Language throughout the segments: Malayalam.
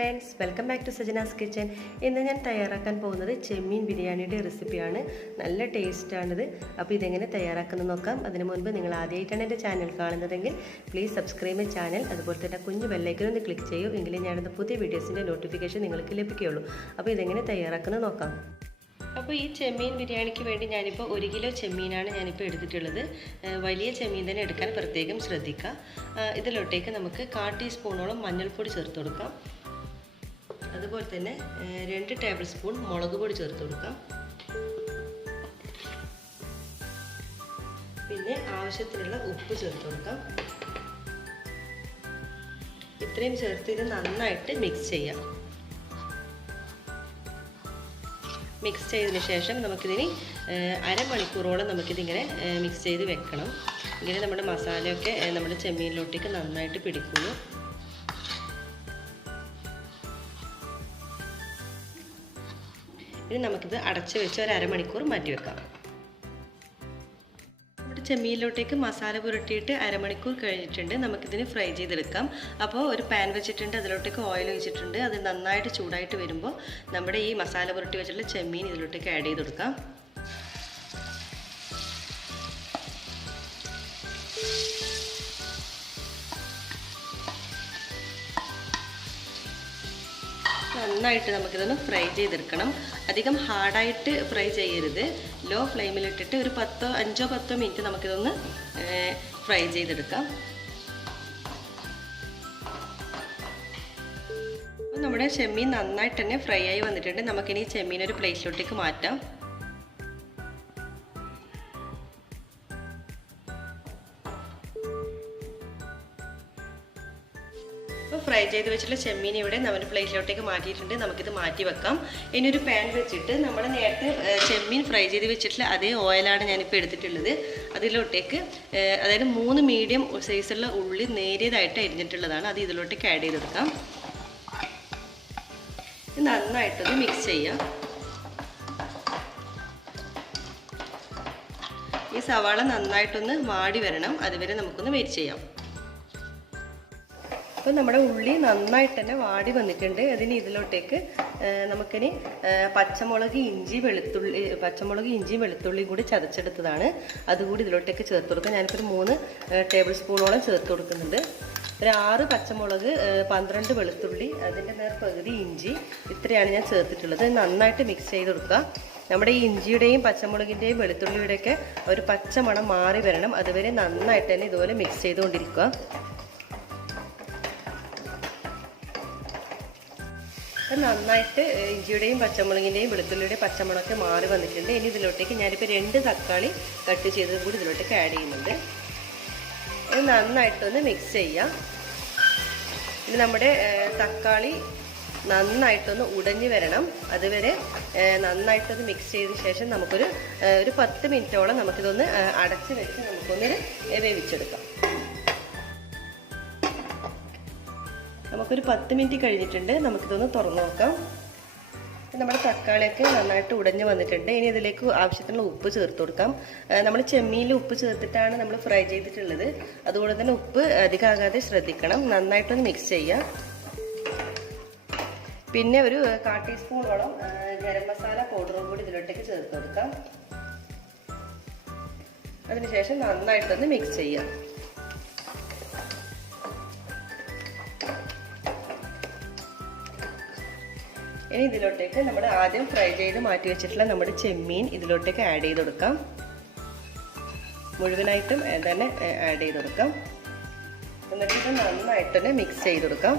friends, welcome back to Sajana's Kitchen. ഇന്ന് ഞാൻ തയ്യാറാക്കാൻ പോകുന്നത് ചെമ്മീൻ ബിരിയാണിയുടെ റെസിപ്പിയാണ്. നല്ല ടേസ്റ്റ് ആണിത്. അപ്പോൾ ഇതെങ്ങനെ തയ്യാറാക്കുന്നത് നോക്കാം. അതിനു മുൻപ് നിങ്ങൾ ആദ്യമായിട്ടാണ് എൻ്റെ ചാനൽ കാണുന്നതെങ്കിൽ പ്ലീസ് സബ്സ്ക്രൈബ് മൈ ചാനൽ. അതുപോലെ തന്നെ കുഞ്ഞു ബെല്ലൈക്കൺ ഒന്ന് ക്ലിക്ക് ചെയ്യൂ. എങ്കിലേ ഞാനിത് പുതിയ വീഡിയോസിൻ്റെ നോട്ടിഫിക്കേഷൻ നിങ്ങൾക്ക് ലഭിക്കുകയുള്ളൂ. അപ്പോൾ ഇതെങ്ങനെ തയ്യാറാക്കുന്നത് നോക്കാം. അപ്പോൾ ഈ ചെമ്മീൻ ബിരിയാണിക്ക് വേണ്ടി ഞാനിപ്പോൾ 1 കിലോ ചെമ്മീനാണ് ഞാനിപ്പോൾ എടുത്തിട്ടുള്ളത്. വലിയ ചെമ്മീൻ തന്നെ എടുക്കാൻ പ്രത്യേകം ശ്രദ്ധിക്കുക. ഇതിലോട്ടേക്ക് നമുക്ക് 1/4 ടീസ്പൂണോളം മഞ്ഞൾപ്പൊടി ചേർത്ത് കൊടുക്കാം. അതുപോലെ തന്നെ 2 ടേബിൾ സ്പൂൺ മുളക് പൊടി ചേർത്ത് കൊടുക്കാം. പിന്നെ ആവശ്യത്തിനുള്ള ഉപ്പ് ചേർത്ത് കൊടുക്കാം. ഇത്രയും ചേർത്ത് ഇത് നന്നായിട്ട് മിക്സ് ചെയ്യാം. മിക്സ് ചെയ്തതിന് ശേഷം നമുക്കിതിന് അരമണിക്കൂറോളം നമുക്കിതിങ്ങനെ മിക്സ് ചെയ്ത് വെക്കണം. ഇങ്ങനെ നമ്മുടെ മസാലയൊക്കെ നമ്മുടെ ചെമ്മീനിലോട്ടേക്ക് നന്നായിട്ട് പിടിക്കുന്നു. ഇനി നമുക്കിത് അടച്ച് വെച്ച് ഒരു അരമണിക്കൂർ മാറ്റി വെക്കാം. നമ്മുടെ ചെമ്മീനിലോട്ടേക്ക് മസാല പുരട്ടിയിട്ട് അരമണിക്കൂർ കഴിഞ്ഞിട്ടുണ്ട്. നമുക്കിതിന് ഫ്രൈ ചെയ്തെടുക്കാം. അപ്പോൾ ഒരു പാൻ വെച്ചിട്ടുണ്ട്, അതിലോട്ടേക്ക് ഓയിൽ ഒഴിച്ചിട്ടുണ്ട്. അത് നന്നായിട്ട് ചൂടായിട്ട് വരുമ്പോൾ നമ്മുടെ ഈ മസാല പുരട്ടി വെച്ചിട്ടുള്ള ചെമ്മീൻ ഇതിലോട്ടേക്ക് ആഡ് ചെയ്ത് കൊടുക്കാം. നന്നായിട്ട് നമുക്കിതൊന്ന് ഫ്രൈ ചെയ്തെടുക്കണം. അധികം ഹാർഡായിട്ട് ഫ്രൈ ചെയ്യരുത്. ലോ ഫ്ലെയിമിലിട്ടിട്ട് ഒരു 5-10 മിനിറ്റ് നമുക്കിതൊന്ന് ഫ്രൈ ചെയ്തെടുക്കാം. നമ്മുടെ ചെമ്മീൻ നന്നായിട്ട് തന്നെ ഫ്രൈ ആയി വന്നിട്ടുണ്ട്. നമുക്കിനി ചെമ്മീൻ ഒരു പ്ലേറ്റിലോട്ടേക്ക് മാറ്റാം. അപ്പോൾ ഫ്രൈ ചെയ്ത് വെച്ചിട്ടുള്ള ചെമ്മീൻ ഇവിടെ നമ്മൾ പ്ലേറ്റിലോട്ടേക്ക് മാറ്റിയിട്ടുണ്ട്. നമുക്കിത് മാറ്റി വെക്കാം. ഇനി ഒരു പാൻ വെച്ചിട്ട് നമ്മൾ നേരത്തെ ചെമ്മീൻ ഫ്രൈ ചെയ്ത് വെച്ചിട്ടുള്ള അതേ ഓയിലാണ് ഞാനിപ്പോൾ എടുത്തിട്ടുള്ളത്. അതിലോട്ടേക്ക് അതായത് 3 മീഡിയം സൈസുള്ള ഉള്ളി നേരിയതായിട്ട് അരിഞ്ഞിട്ടുള്ളതാണ്. അത് ഇതിലോട്ടേക്ക് ആഡ് ചെയ്തെടുക്കാം. നന്നായിട്ടൊന്ന് മിക്സ് ചെയ്യാം. ഈ സവാള നന്നായിട്ടൊന്ന് വാടി വരണം. അതുവരെ നമുക്കൊന്ന് വെയിറ്റ് ചെയ്യാം. അപ്പോൾ നമ്മുടെ ഉള്ളി നന്നായിട്ട് തന്നെ വാടി വന്നിട്ടുണ്ട്. അതിന് ഇതിലോട്ടേക്ക് നമുക്കിനി പച്ചമുളക് ഇഞ്ചിയും വെളുത്തുള്ളിയും കൂടി ചതച്ചെടുത്തതാണ്. അതുകൂടി ഇതിലോട്ടേക്ക് ചേർത്ത് കൊടുക്കാം. ഞാനിപ്പോൾ 3 ടേബിൾ സ്പൂണോളം ചേർത്ത് കൊടുക്കുന്നുണ്ട്. ഒരു 6 പച്ചമുളക്, 12 വെളുത്തുള്ളി, അതിൻ്റെ പകുതി ഇഞ്ചി, ഇത്രയാണ് ഞാൻ ചേർത്തിട്ടുള്ളത്. നന്നായിട്ട് മിക്സ് ചെയ്ത് കൊടുക്കുക. നമ്മുടെ ഈ ഇഞ്ചിയുടെയും പച്ചമുളകിൻ്റെയും വെളുത്തുള്ളിയുടെയൊക്കെ ഒരു പച്ചമണം മാറി വരണം. അതുവരെ നന്നായിട്ട് തന്നെ ഇതുപോലെ മിക്സ് ചെയ്തുകൊണ്ടിരിക്കുക. നന്നായിട്ട് ഇഞ്ചിയുടെയും പച്ചമുളകിൻ്റെയും വെളുത്തുള്ളിയുടെയും പച്ചമുളകൊക്കെ മാറി വന്നിട്ടുണ്ട്. ഇനി ഇതിലോട്ടേക്ക് ഞാനിപ്പോൾ 2 തക്കാളി കട്ട് ചെയ്തത് കൂടി ഇതിലോട്ടേക്ക് ആഡ് ചെയ്യുന്നുണ്ട്. ഇത് നന്നായിട്ടൊന്ന് മിക്സ് ചെയ്യാം. ഇനി നമ്മുടെ തക്കാളി നന്നായിട്ടൊന്ന് ഉടഞ്ഞു വരണം. അതുവരെ നന്നായിട്ടൊന്ന് മിക്സ് ചെയ്തതിന് ശേഷം നമുക്കൊരു 10 മിനിറ്റോളം നമുക്കിതൊന്ന് അടച്ച് വെച്ച് നമുക്കൊന്ന് വേവിച്ചെടുക്കാം. നമുക്കൊരു 10 മിനിറ്റ് കഴിഞ്ഞിട്ടുണ്ട്. നമുക്കിതൊന്ന് തുറന്നു നോക്കാം. നമ്മുടെ തക്കാളിയൊക്കെ നന്നായിട്ട് ഉടഞ്ഞു വന്നിട്ടുണ്ട്. ഇനി ഇതിലേക്ക് ആവശ്യത്തിനുള്ള ഉപ്പ് ചേർത്ത് കൊടുക്കാം. നമ്മൾ ചെമ്മീനിൽ ഉപ്പ് ചേർത്തിട്ടാണ് നമ്മൾ ഫ്രൈ ചെയ്തിട്ടുള്ളത്. അതുകൊണ്ട് തന്നെ ഉപ്പ് അധികമാകാതെ ശ്രദ്ധിക്കണം. നന്നായിട്ടൊന്ന് മിക്സ് ചെയ്യാം. പിന്നെ ഒരു 1/4 ടീസ്പൂണോളം ഗരം മസാല പൗഡറും കൂടി ഇതിലോട്ടേക്ക് ചേർത്ത് കൊടുക്കാം. അതിനുശേഷം നന്നായിട്ടൊന്ന് മിക്സ് ചെയ്യാം. ഇനി ഇതിലോട്ടേക്ക് നമ്മുടെ ആദ്യം ഫ്രൈ ചെയ്ത് മാറ്റി വെച്ചിട്ടുള്ള നമ്മുടെ ചെമ്മീൻ ഇതിലോട്ടേക്ക് ആഡ് ചെയ്ത് കൊടുക്കാം. മുഴുവനായിട്ടും തന്നെ ആഡ് ചെയ്ത് കൊടുക്കാം. എന്നിട്ട് ഇത് നന്നായിട്ട് തന്നെ മിക്സ് ചെയ്ത് കൊടുക്കാം.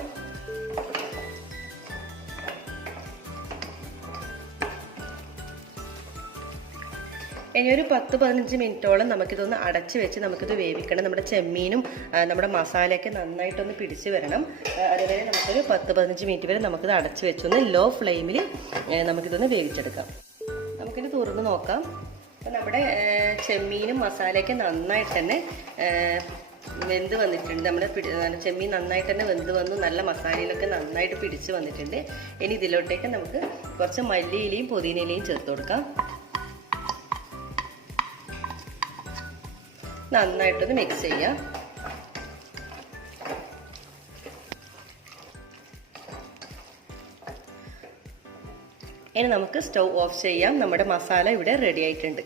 ഇനി ഒരു 10-15 മിനിറ്റോളം നമുക്കിതൊന്ന് അടച്ച് വെച്ച് നമുക്കിത് വേവിക്കണം. നമ്മുടെ ചെമ്മീനും നമ്മുടെ മസാലയൊക്കെ നന്നായിട്ടൊന്ന് പിടിച്ച് വരണം. അതുവരെ നമുക്കൊരു 10-15 മിനിറ്റ് വരെ നമുക്കിത് അടച്ച് വെച്ചൊന്ന് ലോ ഫ്ലെയിമിൽ നമുക്കിതൊന്ന് വേവിച്ചെടുക്കാം. നമുക്കിത് തുറന്ന് നോക്കാം. അപ്പോൾ നമ്മുടെ ചെമ്മീനും മസാലയൊക്കെ നന്നായിട്ട് തന്നെ വെന്ത് വന്നിട്ടുണ്ട്. നമ്മുടെ ചെമ്മീൻ നന്നായിട്ട് തന്നെ വെന്ത് വന്നു. നല്ല മസാലയിലൊക്കെ നന്നായിട്ട് പിടിച്ച് വന്നിട്ടുണ്ട്. ഇനി ഇതിലോട്ടേക്ക് നമുക്ക് കുറച്ച് മല്ലിയിലയും പുതിനയിലയും ചേർത്ത് കൊടുക്കാം. നന്നായിട്ടൊന്ന് മിക്സ് ചെയ്യാം. ഇനി നമുക്ക് സ്റ്റൗ ഓഫ് ചെയ്യാം. നമ്മുടെ മസാല ഇവിടെ റെഡി ആയിട്ടുണ്ട്.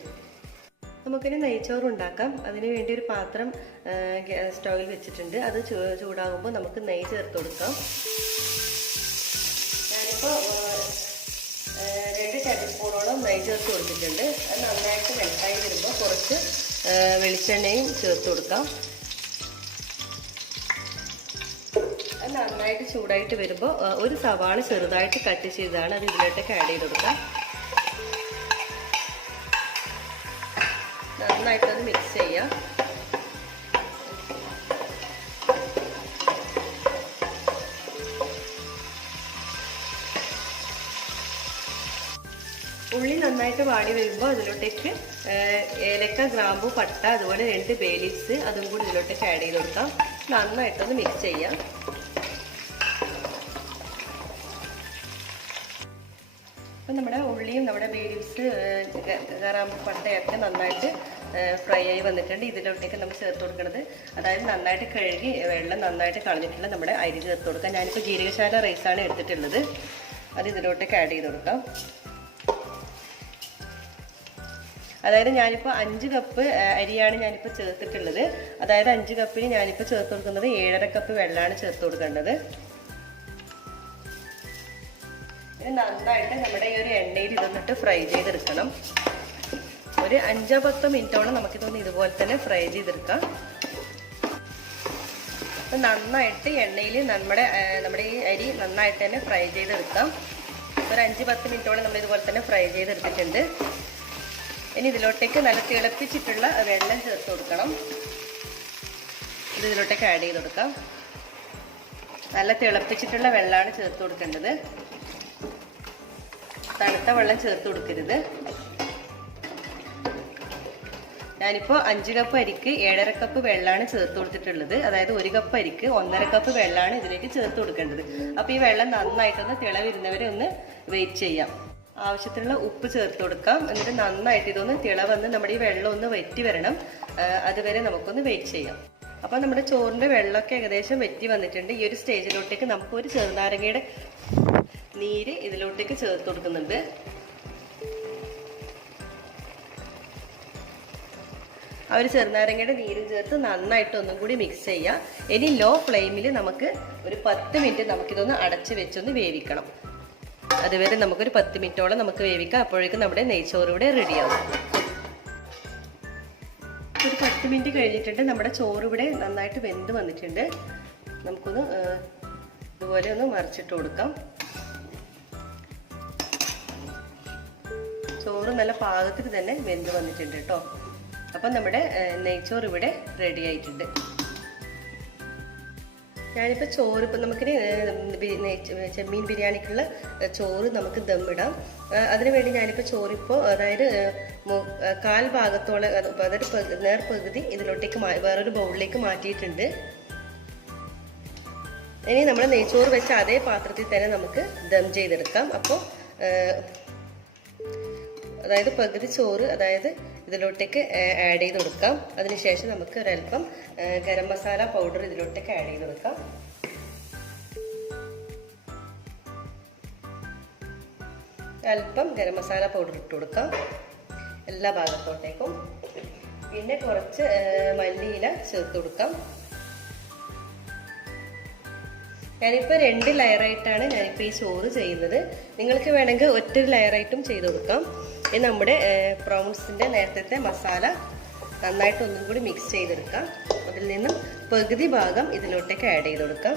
നമുക്കിനി നെയ്ച്ചോറ് ഉണ്ടാക്കാം. അതിന് വേണ്ടി ഒരു പാത്രം സ്റ്റൗവിൽ വെച്ചിട്ടുണ്ട്. അത് ചൂടാകുമ്പോൾ നമുക്ക് നെയ്യ് ചേർത്ത് കൊടുക്കാം. ഞാനിപ്പോൾ 2 ടേബിൾ സ്പൂണോളം നെയ്യ് ചേർത്ത് കൊടുത്തിട്ടുണ്ട്. അത് നന്നായിട്ട് മെൽറ്റായി വരുമ്പോൾ കുറച്ച് വെളിച്ചെണ്ണയും ചേർത്ത് കൊടുക്കാം. അത് നന്നായിട്ട് ചൂടായിട്ട് വരുമ്പോൾ ഒരു സവാള ചെറുതായിട്ട് കട്ട് ചെയ്തതാണ് അത് ഇതിലോട്ടേക്ക് ആഡ് ചെയ്ത് കൊടുക്കാം. നന്നായിട്ടൊന്ന് മിക്സ് ചെയ്യാം. ഉള്ളി നന്നായിട്ട് വാടി വരുമ്പോൾ അതിലോട്ടേക്ക് ഏലക്ക, ഗ്രാമ്പു, പട്ട, അതുപോലെ 2 ബേ ലീവ്സ് അതും കൂടി ഇതിലോട്ടേക്ക് ആഡ് ചെയ്ത് കൊടുക്കാം. നന്നായിട്ടൊന്ന് മിക്സ് ചെയ്യാം. അപ്പം നമ്മുടെ ഉള്ളിയും നമ്മുടെ ബേ ലീവ്സ്, ഗ്രാമ്പു, പട്ടയൊക്കെ നന്നായിട്ട് ഫ്രൈ ആയി വന്നിട്ടുണ്ട്. ഇതിലോട്ടേക്ക് നമ്മൾ ചേർത്ത് കൊടുക്കുന്നത്, അതായത് നന്നായിട്ട് കഴുകി വെള്ളം നന്നായിട്ട് കളഞ്ഞിട്ടുള്ള നമ്മുടെ അരി ചേർത്ത് കൊടുക്കാം. ഞാനിപ്പോൾ ജീരകശാല റൈസാണ് എടുത്തിട്ടുള്ളത്. അത് ഇതിലോട്ടേക്ക് ആഡ് ചെയ്ത് കൊടുക്കാം. അതായത് ഞാനിപ്പോൾ 5 കപ്പ് അരിയാണ് ഞാനിപ്പോൾ ചേർത്തിട്ടുള്ളത്. അതായത് 5 കപ്പിന് ഞാനിപ്പോൾ ചേർത്ത് കൊടുക്കുന്നത് 7.5 കപ്പ് വെള്ളമാണ് ചേർത്ത് കൊടുക്കേണ്ടത്. ഇത് നന്നായിട്ട് നമ്മുടെ ഈ ഒരു എണ്ണയിൽ ഇതൊന്നിട്ട് ഫ്രൈ ചെയ്തെടുക്കണം. ഒരു 5-10 മിനിറ്റോളം നമുക്കിതൊന്ന് ഇതുപോലെ തന്നെ ഫ്രൈ ചെയ്തെടുക്കാം. അപ്പം നന്നായിട്ട് എണ്ണയിൽ നമ്മുടെ ഈ അരി നന്നായിട്ട് തന്നെ ഫ്രൈ ചെയ്തെടുക്കാം. ഒരു 5-10 മിനിറ്റോളം നമ്മൾ ഇതുപോലെ തന്നെ ഫ്രൈ ചെയ്തെടുത്തിട്ടുണ്ട്. ഇനി ഇതിലോട്ടേക്ക് നല്ല തിളപ്പിച്ചിട്ടുള്ള വെള്ളം ചേർത്ത് കൊടുക്കണം. ഇത് ഇതിലോട്ടേക്ക് ആഡ് ചെയ്ത് കൊടുക്കാം. നല്ല തിളപ്പിച്ചിട്ടുള്ള വെള്ളമാണ് ചേർത്ത് കൊടുക്കേണ്ടത്. തണുത്ത വെള്ളം ചേർത്ത് കൊടുക്കരുത്. ഞാനിപ്പോൾ 5 കപ്പ് അരിക്ക് 7.5 കപ്പ് വെള്ളമാണ് ചേർത്ത് കൊടുത്തിട്ടുള്ളത്. അതായത് 1 കപ്പ് അരിക്ക് 1.5 കപ്പ് വെള്ളമാണ് ഇതിലേക്ക് ചേർത്ത് കൊടുക്കേണ്ടത്. അപ്പോൾ ഈ വെള്ളം നന്നായിട്ടൊന്ന് തിളവരുന്നവരെ ഒന്ന് വെയിറ്റ് ചെയ്യാം. ആവശ്യത്തിനുള്ള ഉപ്പ് ചേർത്ത് കൊടുക്കാം. എന്നിട്ട് നന്നായിട്ട് ഇതൊന്ന് തിളവന്ന് നമ്മുടെ ഈ വെള്ളം ഒന്ന് വറ്റി വരണം. അതുവരെ നമുക്കൊന്ന് വെയിറ്റ് ചെയ്യാം. അപ്പോൾ നമ്മുടെ ചോറിൻ്റെ വെള്ളമൊക്കെ ഏകദേശം വറ്റി വന്നിട്ടുണ്ട്. ഈ ഒരു സ്റ്റേജിലോട്ടേക്ക് നമുക്ക് ഒരു ചെറുനാരങ്ങയുടെ നീര് ഇതിലോട്ടേക്ക് ചേർത്ത് കൊടുക്കുന്നുണ്ട്. ആ ഒരു ചെറുനാരങ്ങയുടെ നീര് ചേർത്ത് നന്നായിട്ട് ഒന്നും കൂടി മിക്സ് ചെയ്യാം. ഇനി ലോ ഫ്ലെയിമിൽ നമുക്ക് ഒരു 10 മിനിറ്റ് നമുക്കിതൊന്ന് അടച്ച് വെച്ചൊന്ന് വേവിക്കണം. അതുവരെ നമുക്കൊരു 10 മിനിറ്റോളം നമുക്ക് വേവിക്കാം. അപ്പോഴേക്കും നമ്മുടെ നെയ്ച്ചോറ് ഇവിടെ റെഡിയാവും. ഒരു 10 മിനിറ്റ് കഴിഞ്ഞിട്ടുണ്ട്. നമ്മുടെ ചോറ് ഇവിടെ നന്നായിട്ട് വെന്ത് വന്നിട്ടുണ്ട്. നമുക്കൊന്ന് ഇതുപോലെ ഒന്ന് മറിച്ചിട്ട് കൊടുക്കാം. ചോറ് നല്ല പാകത്തിൽ തന്നെ വെന്ത് വന്നിട്ടുണ്ട് കേട്ടോ. അപ്പം നമ്മുടെ നെയ്ച്ചോറ് ഇവിടെ റെഡി ആയിട്ടുണ്ട്. ഞാനിപ്പോൾ ചോറ് ഇപ്പം നമുക്കിനി ചെമ്മീൻ ബിരിയാണിക്കുള്ള ചോറ് നമുക്ക് ദമ്മിടാം. അതിനുവേണ്ടി ഞാനിപ്പോൾ ചോറിപ്പോൾ അതായത് 1/4 ഭാഗത്തോളം, അതായത് നേർപകുതി ഇതിലോട്ടേക്ക് വേറൊരു ബൗളിലേക്ക് മാറ്റിയിട്ടുണ്ട്. ഇനി നമ്മൾ നെയ്ച്ചോറ് വെച്ച അതേ പാത്രത്തിൽ തന്നെ നമുക്ക് ദം ചെയ്തെടുക്കാം. അപ്പോൾ അതായത് പകുതി ചോറ് അതായത് ഇതിലോട്ടേക്ക് ആഡ് ചെയ്ത് കൊടുക്കാം. അതിനുശേഷം നമുക്ക് ഒരല്പം ഗരം മസാല പൗഡർ ഇതിലോട്ടേക്ക് ആഡ് ചെയ്ത് കൊടുക്കാം. അല്പം ഗരം മസാല പൗഡർ ഇട്ട് കൊടുക്കാം എല്ലാ ഭാഗത്തോട്ടേക്കും. പിന്നെ കുറച്ച് മല്ലിയില ചേർത്ത് കൊടുക്കാം. ഞാനിപ്പോൾ 2 ലെയറായിട്ടാണ് ഞാനിപ്പോൾ ഈ ചോറ് ചെയ്യുന്നത്. നിങ്ങൾക്ക് വേണമെങ്കിൽ ഒറ്റ ലെയറായിട്ടും ചെയ്ത് കൊടുക്കാം. ഇനി നമ്മുടെ പ്രോൺസിൻ്റെ നേരത്തെ മസാല നന്നായിട്ട് ഒന്നും കൂടി മിക്സ് ചെയ്തെടുക്കാം. അതിൽ നിന്നും പകുതി ഭാഗം ഇതിലോട്ടേക്ക് ആഡ് ചെയ്ത് കൊടുക്കാം.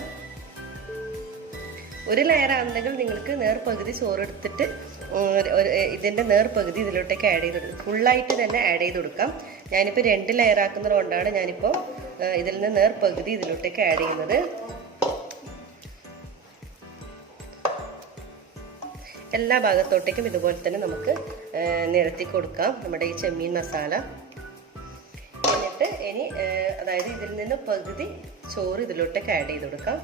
ഒരു ലെയർ ആണെങ്കിൽ നിങ്ങൾക്ക് നേർപകുതി ചോറെടുത്തിട്ട് ഇതിൻ്റെ നേർപകുതി ഇതിലോട്ടേക്ക് ആഡ് ചെയ്ത് കൊടുക്കും. ഫുള്ളായിട്ട് തന്നെ ആഡ് ചെയ്ത് കൊടുക്കാം. ഞാനിപ്പോൾ 2 ലെയർ ആക്കുന്നത് കൊണ്ടാണ് ഞാനിപ്പോൾ ഇതിൽ നിന്ന് നേർപകുതി ഇതിലോട്ടേക്ക് ആഡ് ചെയ്യുന്നത്. എല്ലാ ഭാഗത്തോട്ടേക്കും ഇതുപോലെ തന്നെ നമുക്ക് നിരത്തി കൊടുക്കാം നമ്മുടെ ഈ ചെമ്മീൻ മസാല. എന്നിട്ട് ഇനി അതായത് ഇതിൽ നിന്ന് പകുതി ചോറ് ഇതിലോട്ടേക്ക് ആഡ് ചെയ്ത് കൊടുക്കാം.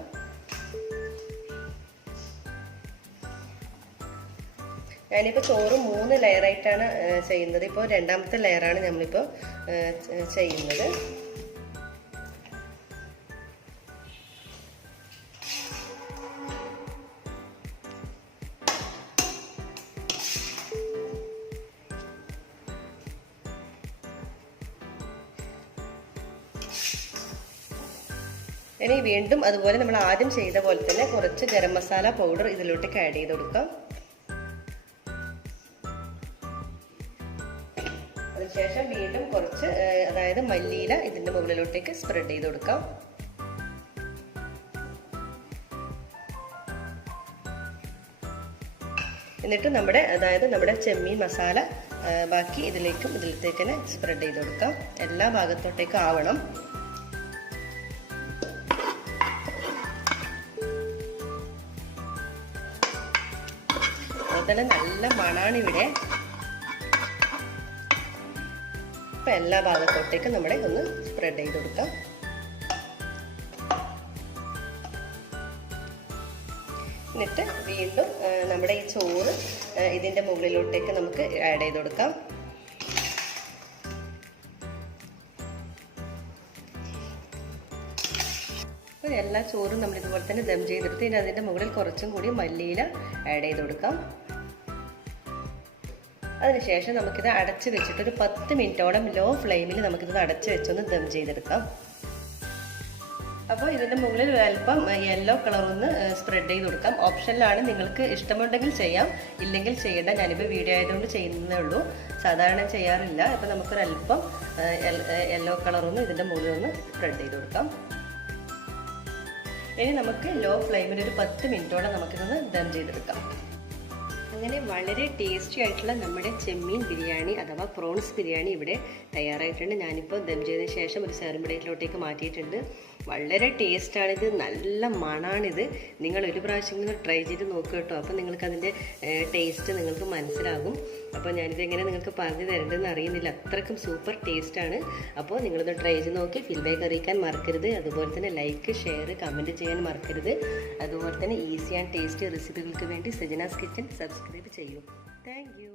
ഞാനിപ്പോൾ ചോറ് 3 ലെയറായിട്ടാണ് ചെയ്യുന്നത്. ഇപ്പോൾ 2ാമത്തെ ലെയറാണ് നമ്മളിപ്പോൾ ചെയ്യുന്നത്. ഇനി വീണ്ടും അതുപോലെ നമ്മൾ ആദ്യം ചെയ്ത പോലെ തന്നെ കുറച്ച് ഗരം മസാല പൗഡർ ഇതിലോട്ടേക്ക് ആഡ് ചെയ്ത് കൊടുക്കാം. അതിനുശേഷം വീണ്ടും കുറച്ച് അതായത് മല്ലിയില ഇതിന്റെ മുകളിലോട്ടേക്ക് സ്പ്രെഡ് ചെയ്ത് കൊടുക്കാം. എന്നിട്ട് നമ്മുടെ ചെമ്മീൻ മസാല ബാക്കി ഇതിലേക്ക് തന്നെ സ്പ്രെഡ് ചെയ്ത് കൊടുക്കാം. എല്ലാ ഭാഗത്തോട്ടേക്കും ആവണം. അതുപോലെ നല്ല മണാണ് ഇവിടെ. ഇപ്പൊ എല്ലാ ഭാഗത്തോട്ടേക്കും നമ്മളെ ഒന്ന് സ്പ്രെഡ് ചെയ്ത് കൊടുക്കാം. എന്നിട്ട് വീണ്ടും നമ്മുടെ ഈ ചോറ് ഇതിന്റെ മുകളിലോട്ടേക്ക് നമുക്ക് ആഡ് ചെയ്ത് കൊടുക്കാം. അപ്പോൾ എല്ലാ ചോറും നമ്മൾ ഇതുപോലെ തന്നെ ദം ചെയ്തെടുത്ത് ഇനി അതിന്റെ മുകളിൽ കുറച്ചും കൂടി മല്ലിയില ആഡ് ചെയ്ത് കൊടുക്കാം. അതിനുശേഷം നമുക്കിത് അടച്ച് വെച്ചിട്ട് ഒരു 10 മിനിറ്റോളം ലോ ഫ്ലെയിമിൽ നമുക്കിത് അടച്ച് വെച്ചൊന്ന് ദം ചെയ്തെടുക്കാം. അപ്പോൾ ഇതിന്റെ മുകളിൽ അല്പം യെല്ലോ കളർ ഒന്ന് സ്പ്രെഡ് ചെയ്ത് കൊടുക്കാം. ഓപ്ഷനിലാണ്, നിങ്ങൾക്ക് ഇഷ്ടമുണ്ടെങ്കിൽ ചെയ്യാം, ഇല്ലെങ്കിൽ ചെയ്യേണ്ട. ഞാനിപ്പോൾ വീഡിയോ ആയതുകൊണ്ട് ചെയ്യുന്നതേ ഉള്ളൂ, സാധാരണ ചെയ്യാറില്ല. അപ്പോൾ നമുക്കൊരല്പം യെല്ലോ കളർ ഒന്ന് ഇതിന്റെ മുകളിൽ ഒന്ന് സ്പ്രെഡ് ചെയ്ത് കൊടുക്കാം. ഇനി നമുക്ക് ലോ ഫ്ലെയിമിൽ ഒരു 10 മിനിറ്റോടെ നമുക്കിതൊന്ന് ദം ചെയ്തെടുക്കാം. അങ്ങനെ വളരെ ടേസ്റ്റി ആയിട്ടുള്ള നമ്മുടെ ചെമ്മീൻ ബിരിയാണി അഥവാ പ്രോൺസ് ബിരിയാണി ഇവിടെ തയ്യാറായിട്ടുണ്ട്. ഞാനിപ്പോൾ ദം ചെയ്തതിന് ശേഷം ഒരു സെർവിംഗ് പ്ലേറ്റിലോട്ടേക്ക് മാറ്റിയിട്ടുണ്ട്. വളരെ ടേസ്റ്റാണിത്, നല്ല മണാണിത്. നിങ്ങൾ ഒരു പ്രാവശ്യം ട്രൈ ചെയ്ത് നോക്കുക കേട്ടോ. അപ്പോൾ നിങ്ങൾക്ക് അതിൻ്റെ ടേസ്റ്റ് നിങ്ങൾക്ക് മനസ്സിലാകും. അപ്പോൾ ഞാനിതെങ്ങനെ നിങ്ങൾക്ക് പറഞ്ഞു തരേണ്ടതെന്ന് അറിയുന്നില്ല, അത്രയ്ക്കും സൂപ്പർ ടേസ്റ്റാണ്. അപ്പോൾ നിങ്ങളൊന്ന് ട്രൈ ചെയ്ത് നോക്കി ഫീഡ്ബാക്ക് അറിയിക്കാൻ മറക്കരുത്. അതുപോലെ തന്നെ ലൈക്ക്, ഷെയർ, കമൻറ്റ് ചെയ്യാൻ മറക്കരുത്. അതുപോലെ തന്നെ ഈസി ആൻഡ് ടേസ്റ്റി റെസിപ്പികൾക്ക് വേണ്ടി സജനാസ് കിച്ചൻ സബ്സ്ക്രൈബ് ചെയ്യൂ. Thank you.